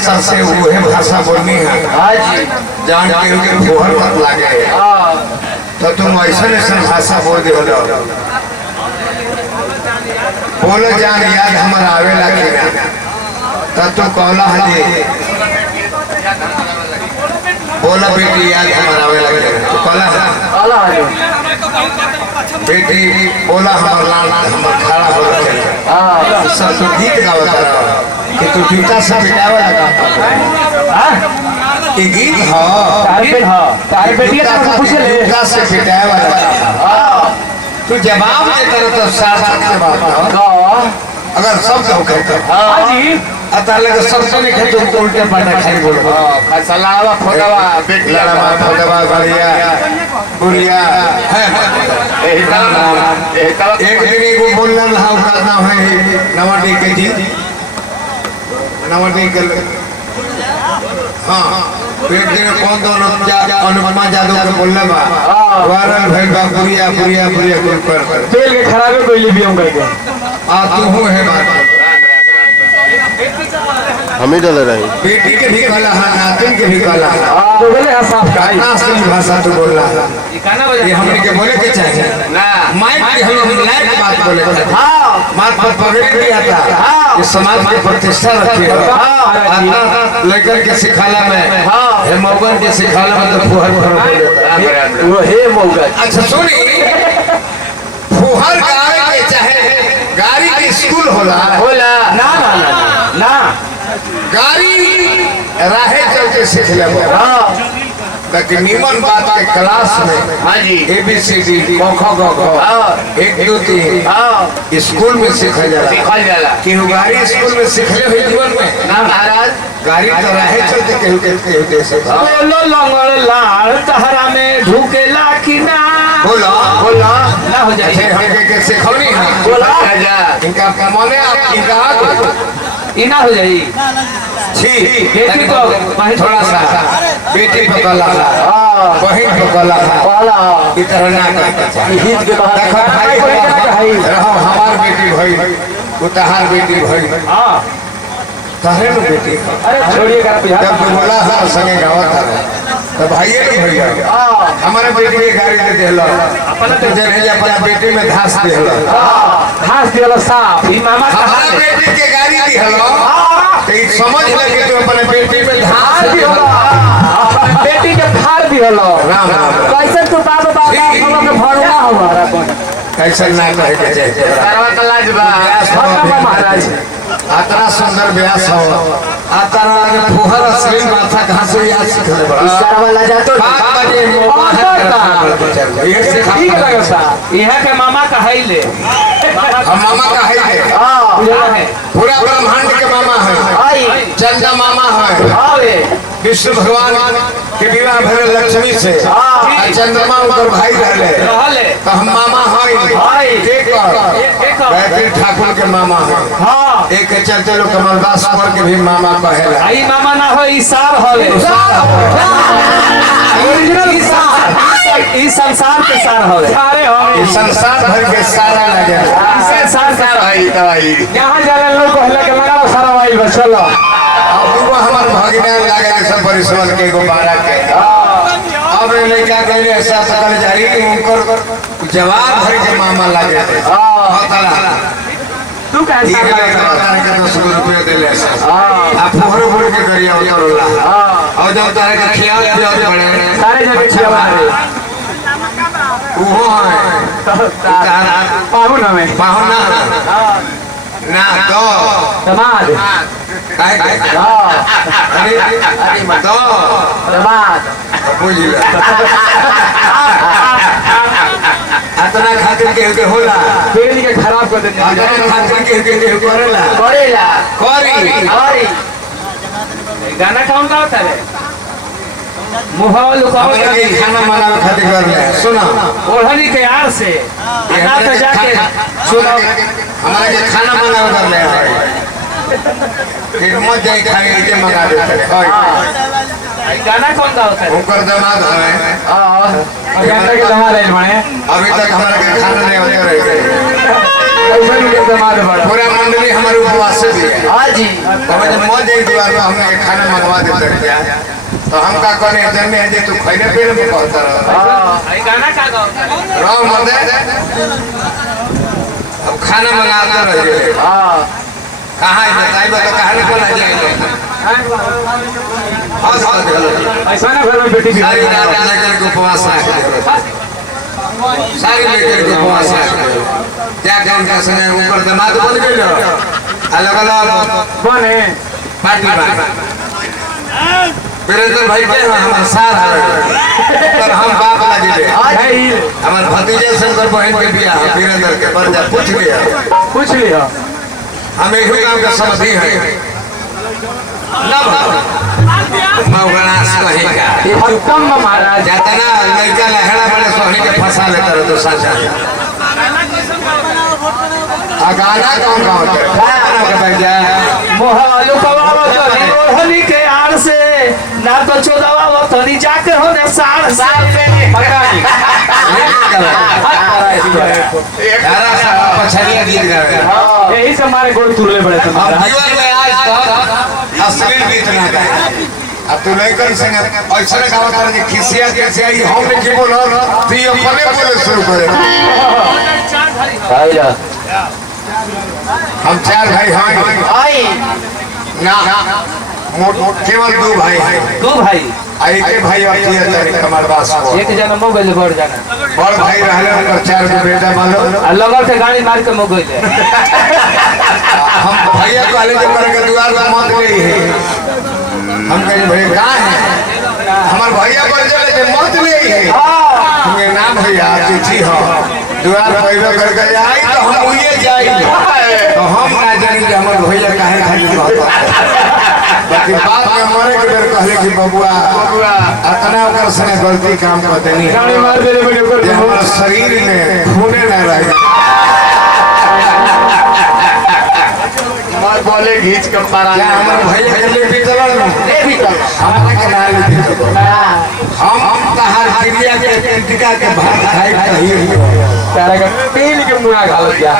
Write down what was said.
भाषा से वह भाषा बोलनी है। हाँ जी जान के फोहर मत लागे तो तुम ऐसा ऐसा भाषा बोल दे बोल जान याद हमारा आवेला कि ना तब तू कहला है बोला बेटी याद हमारा आवेला कि तू कहला है बेटी बोला हमारा लाल हमारा खड़ा हो गया सब तो गीत गावत रहा कि तू जूता से पिटावे लगा ये गीत हो तारे बेटिया तो पूछ ले जूता से पिटावे लगा तू जवाब देता तो साथ से बात हो अगर सब कहो कहते हाँ जी अताले के सब सुने के तुम उल्टे पलटा खाई बोलो सलावा फोटवा बेटी लड़ावा फोटवा बढ़िया बुढ़िया है एक दिन एक बोलना ना उसका नाम है नवाडी के जी नवाडी के हाँ एक दिन कौन दोनों अनुपमा जादव के बोलने बा वायरल भाई बा बुढ़िया बुढ़िया बुढ़िया कर तेल के खराबे कोई भी हम करके तू हो है बात हम ही डल रहे हैं बेटी के भी कहला है नातिन के भी कहला है तो बोले साफ कितना असली भाषा तू बोल रहा है ये हमने के बोले के चाहिए ना माइक पे हम लाइव बात बोले हाँ मात पर पकड़ के आता ये समाज की प्रतिष्ठा रखी है लेकर के सिखाला में हे मौगन के सिखाला में तो फुहर बोले वो हे मौगा अच्छा सुनी फुहर गावे के चाहे गाड़ी के स्कूल होला होला ना ना ना ना गाड़ी राहे चल के सीख ले ताकि नीमन बात के क्लास में हाँ जी ABCD क ख ग घ 1 2 3 स्कूल में सिखा जाला कि गाड़ी स्कूल में सीखले हुई जीवन में ना महाराज गाड़ी तो राहे चलते केहू दे से बोलो लंगड़ लाल तहरा में ढुकेला कि ना बोला ना हो जाए हमके के सिखौनी है बोला इनका मने इनका इना हो जाई ठीक बेटी तो थोड़ा सा बेटी पकला बहन पकला इतना ना करता हित के बाहर देखो भाई रहो हमार बेटी भाई उतहार बेटी भाई हां तहरे नु बेटी अरे छोड़िए कर जब तू बोला हम संगे गावत था तो भाई ने भैया हमारे बेटी के गाड़ी दे देला अपन तो जने अपना बेटी में घास देला घास देला साफ ई मामा हमारा बेटी के गाड़ी दी हलो तो समझ लगे तो अपने बेटी में घास भी होला बेटी के फाड़ भी होला राम राम कैसे तू बाबा हम के भरवा हमारा कैसे ना कहे के चाहिए करवा त लाजबा महाराज आतना सुंदर व्यास हो आतना लगल फुहर असली माथा घास याद सिखले बड़ा इशारा वाला जातो 5 बजे ये से ठीक लगता यहां के मामा कहाइले हम मामा कहे हां है पूरा ब्रह्मांड के मामा है आई चंदा मामा है आवे विष्णु भगवान के विवाह भरे लक्ष्मी से चंद्रमा उनकर भाई रहले तो हम मामा हैं एक गायत्री ठाकुर के मामा हैं हां एक चलते लोग कमलदास कुंवर के भी मामा कहेला आई मामा ना हो ई सार होले ओरिजिनल सार ई संसार के सार होले सारे होले संसार भर के सारा लगे इसे सार का भाई दवाई यहां जाने लोग कहले के लगाओ सारा वाइल बस चलो अब वो हमार भगिना लागे के सब परिश्रम के गोबारा के अब लड़का कहले ऐसा सकल जारी उनकर जवाब भर के मामा लागे हां तू कैसे ठीक है का 10 रुपया दे ले आप फोहर फोड़ के करिया उतरला और जब तारे के खियाल दिया पड़े सारे जगह छियावा रे वो है पाहुन हमें पाहुना ना तो दमाद काय अरे तो दमाद बुझिला अतना खातिर के होला पेड़ के खराब कर देते अतना खातिर के करेला करेला करी गाना कौन गाता है मुहावल लुकाओ हमरा के खाना बनावे खातिर करले सुना ओढ़नी के यार से ना तो जाके सुना हमरा के खाना बनावे करले फिर मत जाई खाए के मंगा देते गाना कौन गाता है ओकर दामाद है अभी अंदर के दामाद है बने अभी तक हमरा के खाना नहीं होते रहे पूरा मंडली हमारे उपवास से भी है। हाँ जी हमें जब मौज एक द्वार पर हमने खाना मंगवा देते क्या तो हम का कोने जन्मे है जे तू खैले पीने में कहता रहा गाना का गाओ राव मदे अब खाना मंगाते रहिए कहाँ है बताइए बता कहाँ नहीं बोला जाएगा ऐसा ना घर में बेटी भी सारी रात लेकर के उपवास सारी लेकर के उपवास क्या क्या उनका समय ऊपर दमाद बन गए अलग अलग बने पार्टी वीरेंद्र भाई के हमारे सार पर हम बाप लगे हमारे भतीजे शंकर बहन के बिया वीरेंद्र के बरजा पूछ लिया हम एक ही काम का समझी है महाराज जाता ना लड़का लहड़ा बड़े सोहनी के फंसा लेता रहे तो साचा गाना कौन मोहालू कबाब होली के आड़ से ना तो चोदवा वो तनी जाके होने साल साल में पछड़िया गीत गावे यही से हमारे गोल तुरले बड़े थे हम जीवन में आज तक अश्लील गीत ना गाए अब तू नहीं कर संग ऐसा गावा कर जे खिसिया कैसे आई हम ने की बोलो तू ये अपने बोले शुरू करे हम चार भाई हैं आई ना केवल दो भाई हैं दो भाई एक भाई अथी है कमर बास को एक जना मोबाइल बढ़ जाना बड़ भाई रहले उनकर चार गो बेटा मानो लगल के गाड़ी मार के मोबाइल हम भैया कॉलेज पर के द्वार पर मत गई है हम कहे भैया कहाँ है हमार भैया बोल चले जे मत नहीं है हमें नाम भैया चिट्ठी हो द्वार पैदा करके आई तो हम उइए जाई तो हम ना जानी कि हमार भैया काहे खाली बात बाकी बात में मरे के डर कहले कि बबुआ इतना ओकर संगे गलती काम कर देनी गाड़ी मार देले बड़े ऊपर जे हमार शरीर में खूने ना रहे मार बोले घींच के पारा क्या हमार भैया के लिए भी चलल ले भी चल हमारा के नाल भी चल हम तहार क्रिया के टीका के भात खाई कही तारा का पील के मुंह घाल दिया